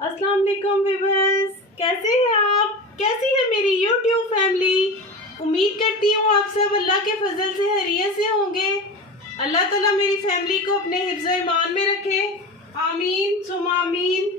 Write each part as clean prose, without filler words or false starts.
अस्सलाम वालेकुम व्यूअर्स, कैसे हैं आप? कैसी है मेरी यूट्यूब फैमिली? उम्मीद करती हूँ आप सब अल्लाह के फजल से खैरियत से होंगे। अल्लाह ताला मेरी फैमिली को अपने हिफ्ज़ ईमान में रखे, आमीन सुम्मा आमीन।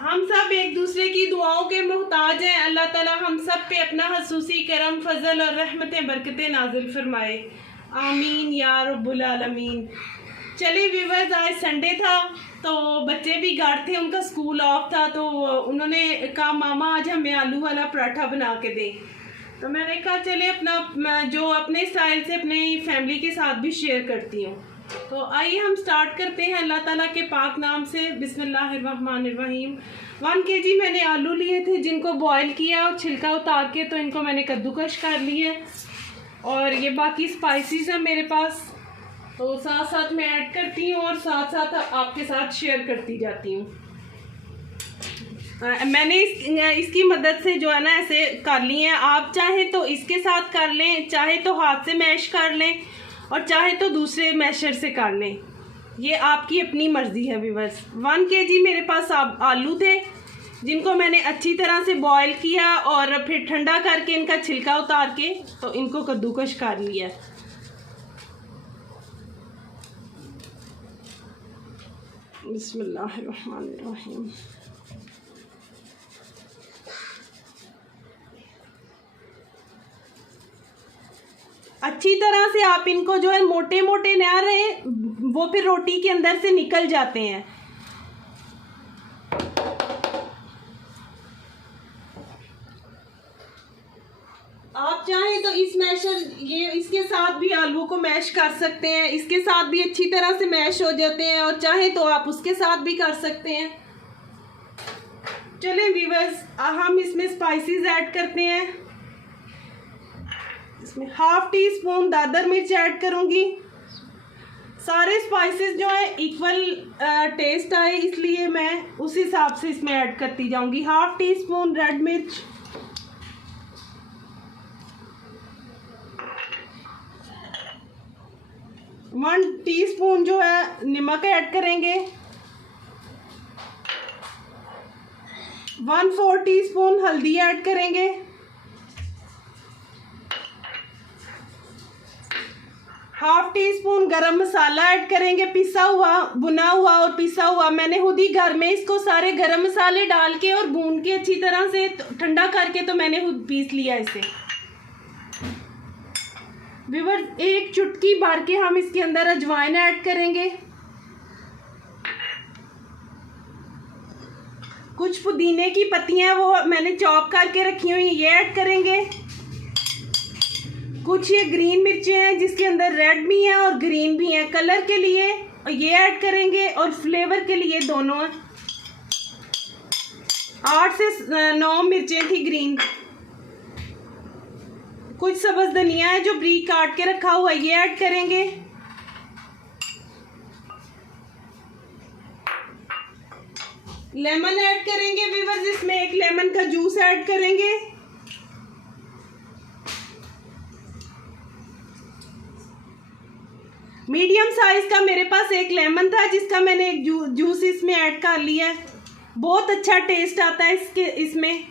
हम सब एक दूसरे की दुआओं के मोहताज हैं। अल्लाह ताला हम सब पे अपना खसूसी करम फजल और रहमतें बरकतें नाजिल फरमाए, आमीन या रब्बुल आलमीन। चलिए व्यूअर्स, आज संडे था तो बच्चे भी घर थे, उनका स्कूल ऑफ था, तो उन्होंने कहा मामा आज हमें आलू वाला पराठा बना के दे। तो मैंने कहा चले अपना जो अपने स्टाइल से अपने फैमिली के साथ भी शेयर करती हूँ। तो आइए हम स्टार्ट करते हैं अल्लाह ताला के पाक नाम से। बिस्मिल्लाहिर्रहमानिर्रहीम। 1 kg मैंने आलू लिए थे, जिनको बॉईल किया और छिलका उतार के तो इनको मैंने कद्दूकश कर लिया। और ये बाकी स्पाइसेस हैं मेरे पास, तो साथ साथ मैं ऐड करती हूँ और साथ साथ आपके साथ शेयर करती जाती हूँ। मैंने इसकी मदद से जो है ना ऐसे कर ली है। आप चाहे तो इसके साथ कर लें, चाहे तो हाथ से मैश कर लें और चाहे तो दूसरे मैशर से कर लें, ये आपकी अपनी मर्ज़ी है व्यूअर्स। 1 kg मेरे पास आलू थे, जिनको मैंने अच्छी तरह से बॉईल किया और फिर ठंडा करके इनका छिलका उतार के तो इनको कद्दूकश कर लिया। बिस्मिल्लाहिर्रहमानिर्रहीम। अच्छी तरह से आप इनको जो है मोटे मोटे ना रहे, वो फिर रोटी के अंदर से निकल जाते हैं। आप चाहें तो इस मैशर इसके साथ भी आलू को मैश कर सकते हैं, इसके साथ भी अच्छी तरह से मैश हो जाते हैं, और चाहे तो आप उसके साथ भी कर सकते हैं। चलें व्यूअर्स, हम इसमें स्पाइसेस ऐड करते हैं। इसमें 1/2 टीस्पून दादर मिर्च ऐड करूंगी। सारे स्पाइसेस जो है इक्वल टेस्ट आए, इसलिए मैं उस हिसाब से इसमें ऐड करती जाऊंगी। 1/2 टीस्पून रेड मिर्च, 1 टीस्पून जो है नमक ऐड करेंगे, 1/4 टीस्पून हल्दी ऐड करेंगे, 1/2 टीस्पून गरम मसाला ऐड करेंगे, पिसा हुआ, भुना हुआ और पिसा हुआ। मैंने खुद ही घर में इसको सारे गरम मसाले डाल के और भून के अच्छी तरह से ठंडा करके तो मैंने खुद पीस लिया इसे। व्यूअर्स, 1 चुटकी भर के हम इसके अंदर अजवाइन ऐड करेंगे, कुछ पुदीने की पत्तियां वो मैंने चॉप करके रखी हुई, ये ऐड करेंगे। कुछ ये ग्रीन मिर्चें हैं, जिसके अंदर रेड भी हैं और ग्रीन भी हैं, कलर के लिए ये ऐड करेंगे और फ्लेवर के लिए दोनों हैं। 8 से 9 मिर्चें थी ग्रीन। कुछ सब्ज़ धनिया है जो ब्रीक काट के रखा हुआ है, ये ऐड करेंगे। लेमन ऐड करेंगे व्यूअर्स, इसमें 1 लेमन का जूस ऐड करेंगे। मीडियम साइज का मेरे पास 1 लेमन था, जिसका मैंने एक जूस इसमें ऐड कर लिया है। बहुत अच्छा टेस्ट आता है इसमें।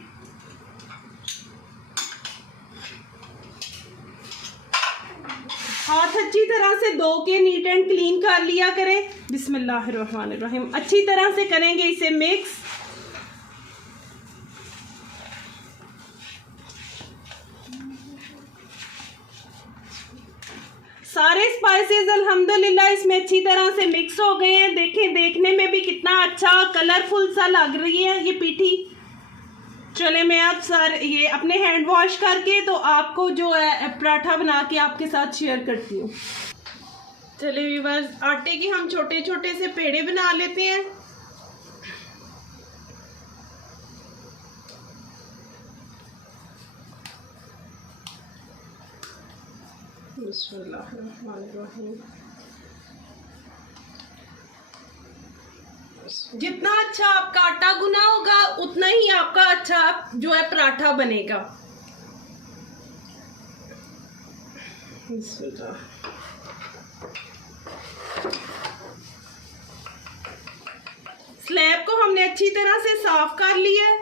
हाथ अच्छी तरह से धो के नीट एंड क्लीन कर लिया करें। बिस्मिल्लाहिर्रहमानिर्रहीम। अच्छी तरह से करेंगे इसे मिक्स। सारे स्पाइसेस अल्हम्दुलिल्लाह इसमें अच्छी तरह से मिक्स हो गए हैं। देखें, देखने में भी कितना अच्छा कलरफुल सा लग रही है ये पीठी। चले मैं अब ये अपने हैंड वॉश करके तो आपको जो है पराठा बना के आपके साथ शेयर करती हूँ। चले व्यूअर्स, आटे की हम छोटे छोटे से पेड़े बना लेते हैं। बिस्मिल्लाहिर्रहमानिर्रहीम। जितना अच्छा आपका आटा गुना होगा उतना ही आपका अच्छा जो है पराठा बनेगा। स्लैब को हमने अच्छी तरह से साफ कर लिया है।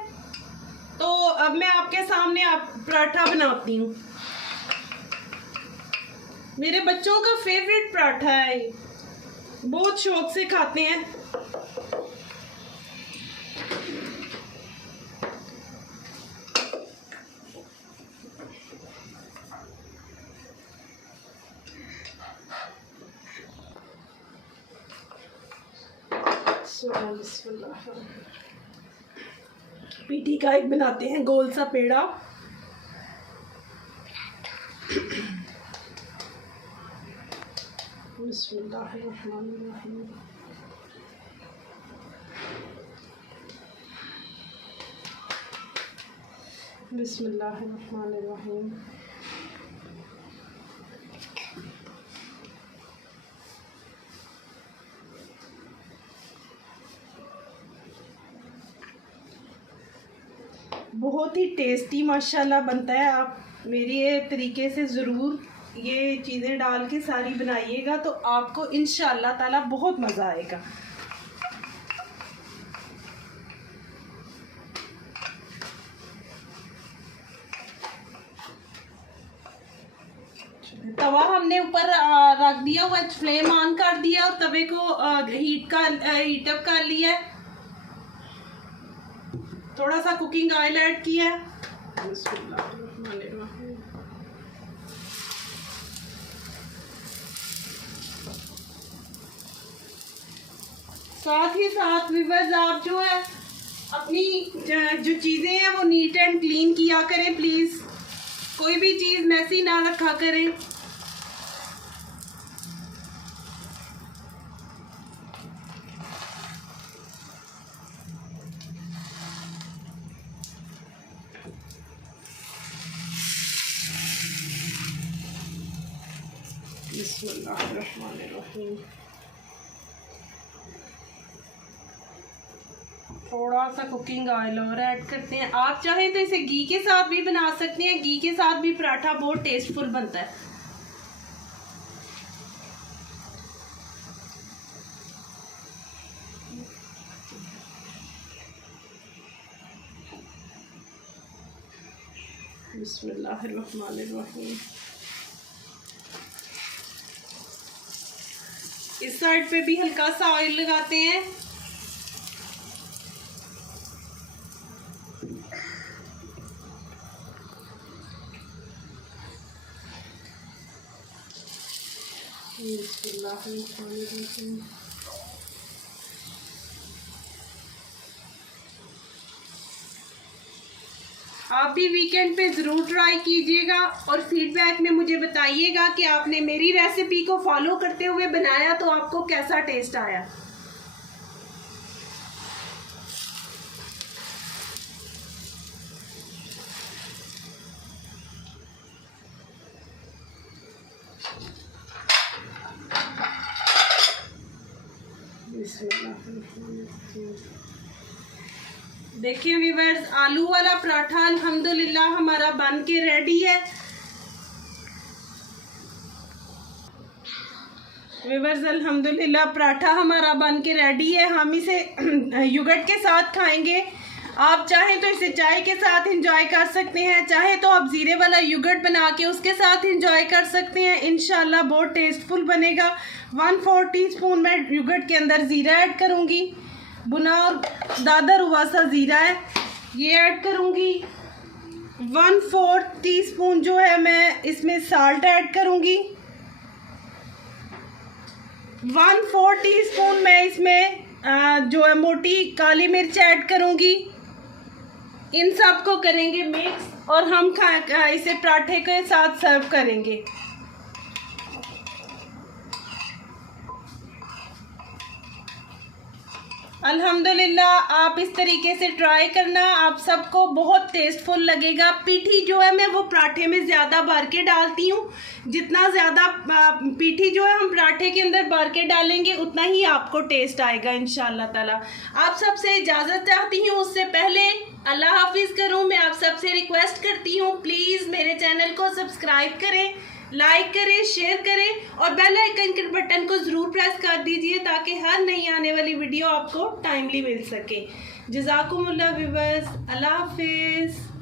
तो अब मैं आपके सामने पराठा बनाती हूँ। मेरे बच्चों का फेवरेट पराठा है, ये बहुत शौक से खाते हैं। पीठी का एक बनाते हैं गोल सा पेड़ा। बिस्मिल्लाहिर्रहमानिर्रहीम। बिस्मिल्लाहिर्रहमानिर्रहीम। बहुत ही टेस्टी माशाल्लाह बनता है। आप मेरी ये तरीके से ज़रूर ये चीज़ें डाल के सारी बनाइएगा तो आपको इंशाल्लाह ताला बहुत मज़ा आएगा। तवा हमने ऊपर रख दिया हुआ, फ्लेम ऑन कर दिया और तवे को हीट अप कर लिया है। थोड़ा सा कुकिंग ऑयल ऐड किया है। साथ ही साथ व्यूअर्स आप जो है अपनी जो चीज़ें हैं वो नीट एंड क्लीन किया करें प्लीज़। कोई भी चीज़ मैसी ना रखा करें। बिस्मिल्लाहिर्रहमानिर्रहीम। थोड़ा सा कुकिंग ऑयल और ऐड करते हैं। आप चाहें तो इसे घी के साथ भी बना सकते हैं। घी के साथ भी पराठा बहुत टेस्टफुल बनता है। बिस्मिल्लाहिर्रहमानिर्रहीम। इस साइड पे भी हल्का सा ऑयल लगाते हैं। बिस्मिल्लाहिर्रहमानिर्रहीम। आप भी वीकेंड पे ज़रूर ट्राई कीजिएगा और फीडबैक में मुझे बताइएगा कि आपने मेरी रेसिपी को फॉलो करते हुए बनाया तो आपको कैसा टेस्ट आया। देखिए व्यूअर्स, आलू वाला पराठा अल्हम्दुलिल्लाह हमारा बन के रेडी है। व्यूअर्स अल्हम्दुलिल्लाह पराठा हमारा बन के रेडी है। हम इसे योगर्ट के साथ खाएंगे। आप चाहें तो इसे चाय के साथ एंजॉय कर सकते हैं, चाहे तो आप ज़ीरे वाला योगर्ट बना के उसके साथ एंजॉय कर सकते हैं। इंशाल्लाह बहुत टेस्टफुल बनेगा। 1/4 टीस्पून मैं योगर्ट के अंदर ज़ीरा ऐड करूँगी। बुना और दादर हुआ सा ज़ीरा है, ये ऐड करूँगी। 1/4 टीस्पून जो है मैं इसमें साल्ट ऐड करूँगी। 1/4 टीस्पून मैं इसमें जो है मोटी काली मिर्च ऐड करूँगी। इन सब को करेंगे मिक्स और हम इसे पराठे के साथ सर्व करेंगे। अल्हम्दुलिल्लाह आप इस तरीके से ट्राई करना, आप सबको बहुत टेस्टफुल लगेगा। पीठी जो है मैं वो पराठे में ज़्यादा भर के डालती हूँ। जितना ज़्यादा पीठी जो है हम पराठे के अंदर भर के डालेंगे उतना ही आपको टेस्ट आएगा इंशाल्लाह ताला। आप सबसे इजाज़त चाहती हूँ, उससे पहले अल्लाह हाफिज़ करूँ। मैं आप सबसे रिक्वेस्ट करती हूँ प्लीज़ मेरे चैनल को सब्सक्राइब करें, लाइक करें, शेयर करें और बेल आइकन के बटन को ज़रूर प्रेस कर दीजिए ताकि हर नई आने वाली वीडियो आपको टाइमली मिल सके। जज़ाकुमुल्लाह व्यूअर्स, अल्लाह हाफिज़।